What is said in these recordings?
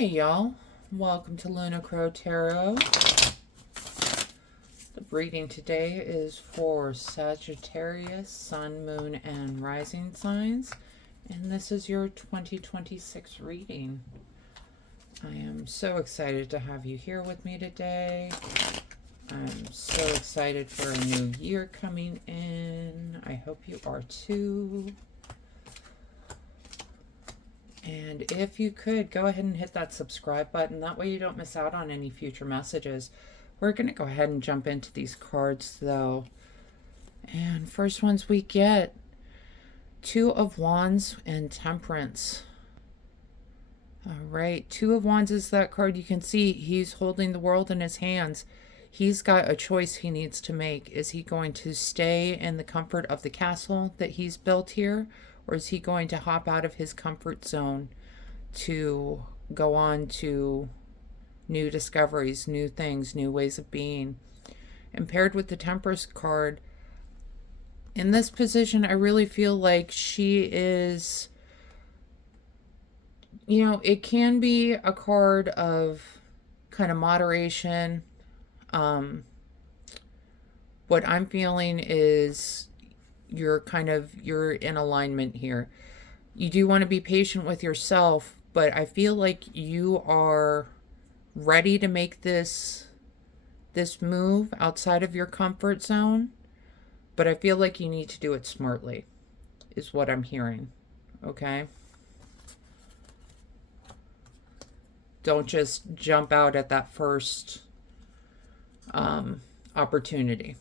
Hey y'all, welcome to Lunar Tarot. The reading today is for Sagittarius, Sun, Moon, and Rising signs, and this is your 2026 reading. I am so excited to have you here with me today. I'm so excited for a new year coming in. I hope you are too. And if you could, go ahead and hit that subscribe button. That way you don't miss out on any future messages. We're going to go ahead and jump into these cards, though. And first ones we get, Two of Wands and Temperance. All right, Two of Wands is that card. You can see he's holding the world in his hands. He's got a choice he needs to make. Is he going to stay in the comfort of the castle that he's built here? Or is he going to hop out of his comfort zone to go on to new discoveries, new things, new ways of being? And paired with the Temperance card, in this position, I really feel like she is, it can be a card of kind of moderation. What I'm feeling is you're in alignment here. You do want to be patient with yourself, but I feel like you are ready to make this move outside of your comfort zone, but I feel like you need to do it smartly, is what I'm hearing. Okay? Don't just jump out at that first opportunity,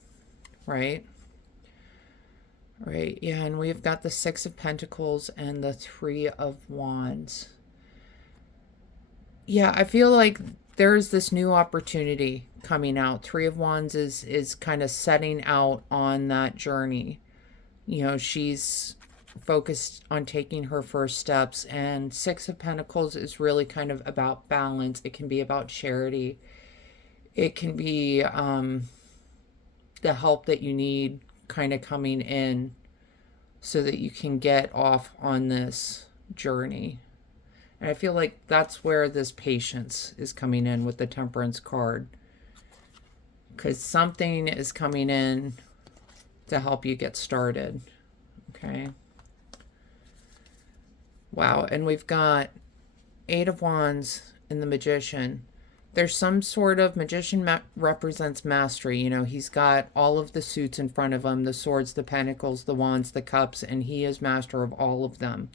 right? Right, yeah, and we've got the Six of Pentacles and the Three of Wands. Yeah, I feel like there's this new opportunity coming out. Three of Wands is kind of setting out on that journey. She's focused on taking her first steps, and Six of Pentacles is really kind of about balance. It can be about charity. It can be the help that you need kind of coming in so that you can get off on this journey. And I feel like that's where this patience is coming in with the Temperance card, because something is coming in to help you get started. Okay. Wow. And we've got Eight of Wands and the Magician. There's some sort of magician represents mastery. He's got all of the suits in front of him, the swords, the pentacles, the wands, the cups, and he is master of all of them.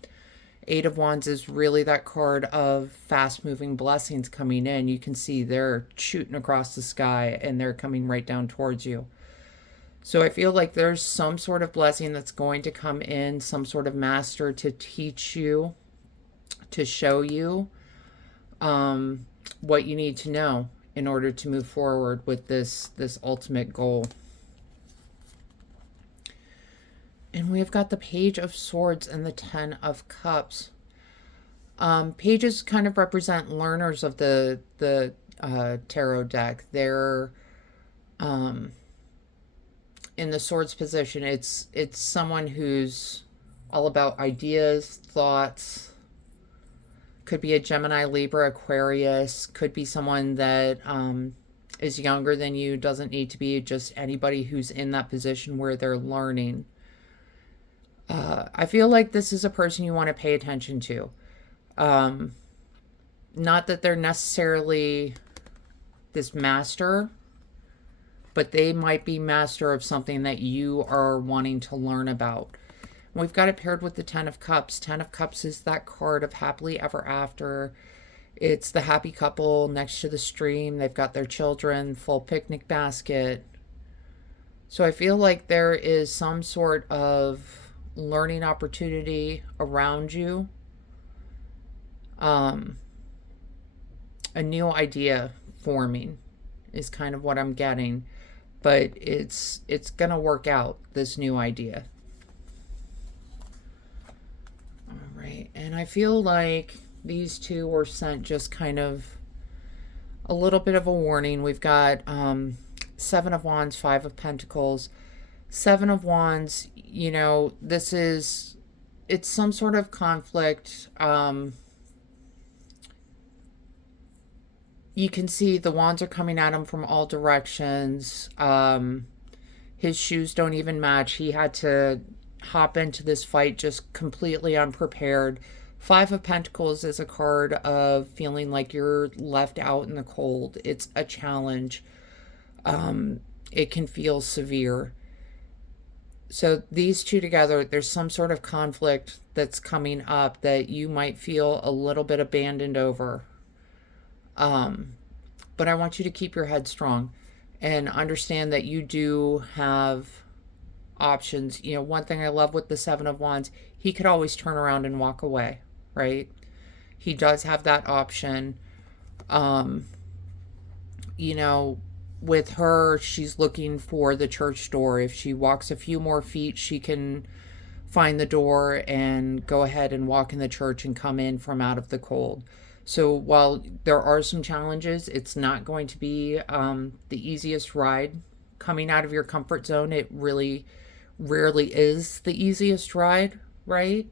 Eight of Wands is really that card of fast-moving blessings coming in. You can see they're shooting across the sky and they're coming right down towards you. So I feel like there's some sort of blessing that's going to come in, some sort of master to teach you, to show you what you need to know in order to move forward with this ultimate goal. And we've got the Page of Swords and the Ten of Cups. Pages kind of represent learners of the tarot deck. They're in the Swords position. It's someone who's all about ideas, thoughts. Could be a Gemini, Libra, Aquarius. Could be someone that is younger than you. Doesn't need to be just anybody who's in that position where they're learning. I feel like this is a person you want to pay attention to. Not that they're necessarily this master, but they might be master of something that you are wanting to learn about. We've got it paired with the Ten of Cups. Ten of Cups is that card of happily ever after. It's the happy couple next to the stream. They've got their children, full picnic basket. So I feel like there is some sort of learning opportunity around you. A new idea forming is kind of what I'm getting. But it's going to work out, this new idea. Right, and I feel like these two were sent just kind of a little bit of a warning. We've got Seven of Wands, Five of Pentacles. Seven of Wands, it's some sort of conflict. you can see the wands are coming at him from all directions. His shoes don't even match. He had to hop into this fight just completely unprepared. Five of Pentacles is a card of feeling like you're left out in the cold. It's a challenge. It can feel severe. So these two together, there's some sort of conflict that's coming up that you might feel a little bit abandoned over. But I want you to keep your head strong and understand that you do have options. You know, one thing I love with the Seven of Wands, he could always turn around and walk away, right? He does have that option. You know, with her, she's looking for the church door. If she walks a few more feet, she can find the door and go ahead and walk in the church and come in from out of the cold. So while there are some challenges, it's not going to be the easiest ride coming out of your comfort zone. It really rarely is the easiest ride, right?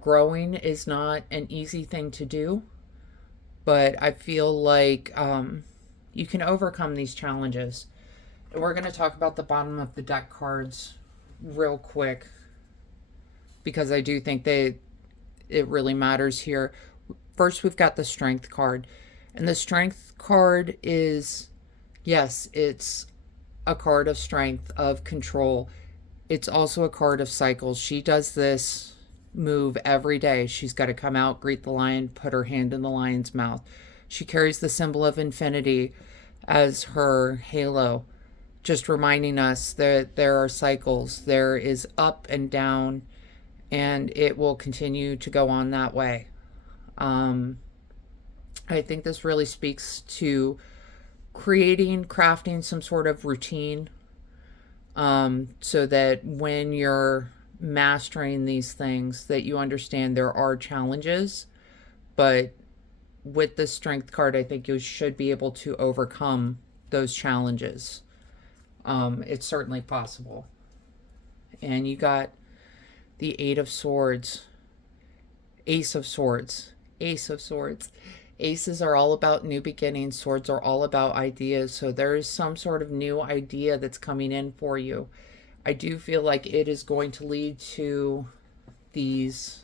Growing is not an easy thing to do, but I feel like you can overcome these challenges. And we're going to talk about the bottom of the deck cards real quick because I do think it really matters here. First, we've got the Strength card. And the Strength card is, yes, it's a card of strength, of control. It's also a card of cycles. She does this move every day. She's got to come out, greet the lion, put her hand in the lion's mouth. She carries the symbol of infinity as her halo, just reminding us that there are cycles. There is up and down, and it will continue to go on that way. I think this really speaks to crafting some sort of routine, so that when you're mastering these things, that you understand there are challenges, but with the Strength card, I think you should be able to overcome those challenges. It's certainly possible. And you got the Eight of Swords, Ace of Swords, Ace of Swords. Aces are all about new beginnings. Swords are all about ideas. So there is some sort of new idea that's coming in for you. I do feel like it is going to lead to these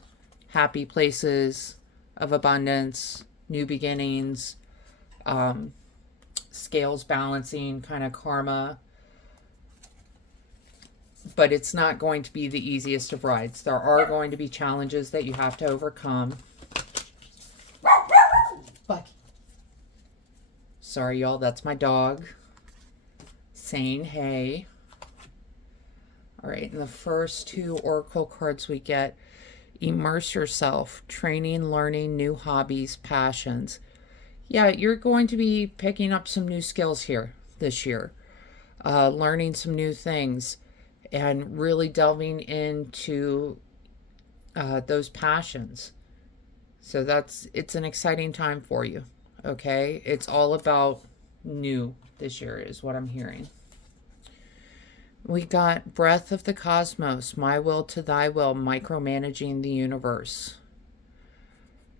happy places of abundance, new beginnings, scales balancing, kind of karma. But it's not going to be the easiest of rides. There are going to be challenges that you have to overcome. Bucky. Sorry, y'all. That's my dog saying hey. All right, and the first two oracle cards we get, immerse yourself, training, learning, new hobbies, passions. Yeah, you're going to be picking up some new skills here this year, learning some new things, and really delving into those passions. So it's an exciting time for you, okay? It's all about new this year is what I'm hearing. We got Breath of the Cosmos, My Will to Thy Will, micromanaging the universe.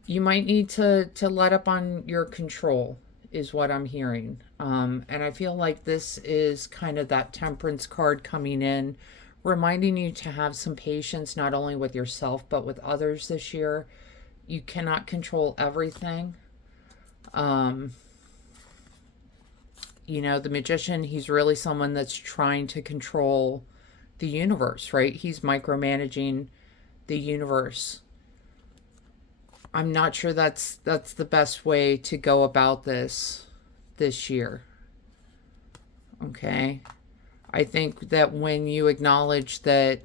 You might need to let up on your control is what I'm hearing. And I feel like this is kind of that Temperance card coming in, reminding you to have some patience, not only with yourself, but with others this year. You cannot control everything. You know, the Magician, he's really someone that's trying to control the universe, right? He's micromanaging the universe. I'm not sure that's the best way to go about this year. Okay? I think that when you acknowledge that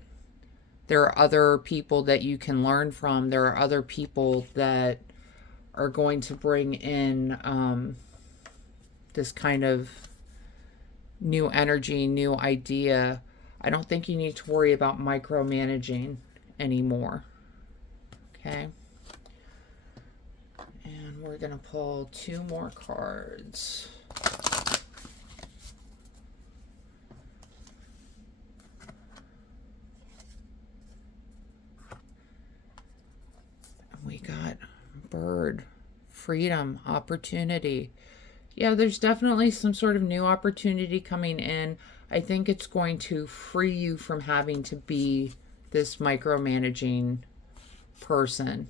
there are other people that you can learn from, there are other people that are going to bring in this kind of new energy, new idea. I don't think you need to worry about micromanaging anymore. Okay? And we're going to pull two more cards. And we got Bird, freedom, opportunity. Yeah, there's definitely some sort of new opportunity coming in. I think it's going to free you from having to be this micromanaging person.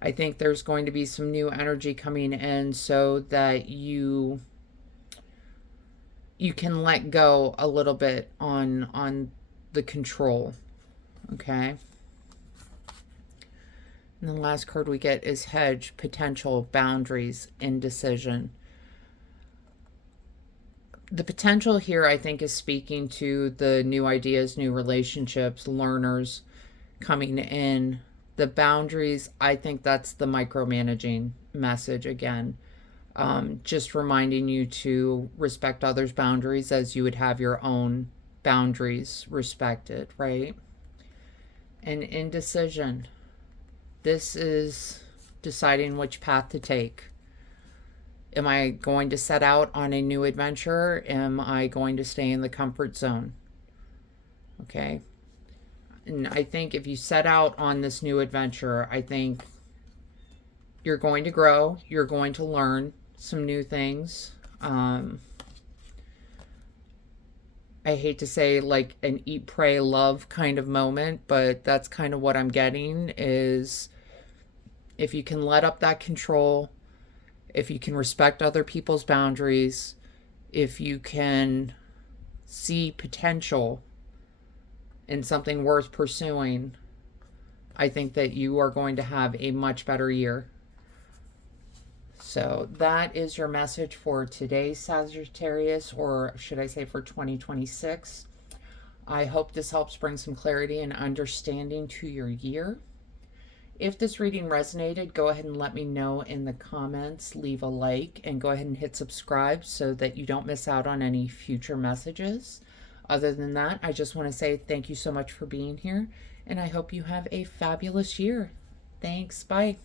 I think there's going to be some new energy coming in so that you can let go a little bit on the control. Okay? And the last card we get is hedge, potential, boundaries, indecision. The potential here, I think, is speaking to the new ideas, new relationships, learners coming in. The boundaries, I think that's the micromanaging message again. Just reminding you to respect others' boundaries as you would have your own boundaries respected, right? And indecision. This is deciding which path to take. Am I going to set out on a new adventure? Am I going to stay in the comfort zone? Okay. And I think if you set out on this new adventure, I think you're going to grow. You're going to learn some new things. I hate to say like an eat, pray, love kind of moment, but that's kind of what I'm getting is if you can let up that control, if you can respect other people's boundaries, if you can see potential in something worth pursuing, I think that you are going to have a much better year. So that is your message for today, Sagittarius, or should I say for 2026. I hope this helps bring some clarity and understanding to your year. If this reading resonated, go ahead and let me know in the comments, leave a like, and go ahead and hit subscribe so that you don't miss out on any future messages. Other than that, I just want to say thank you so much for being here, and I hope you have a fabulous year. Thanks. Bye.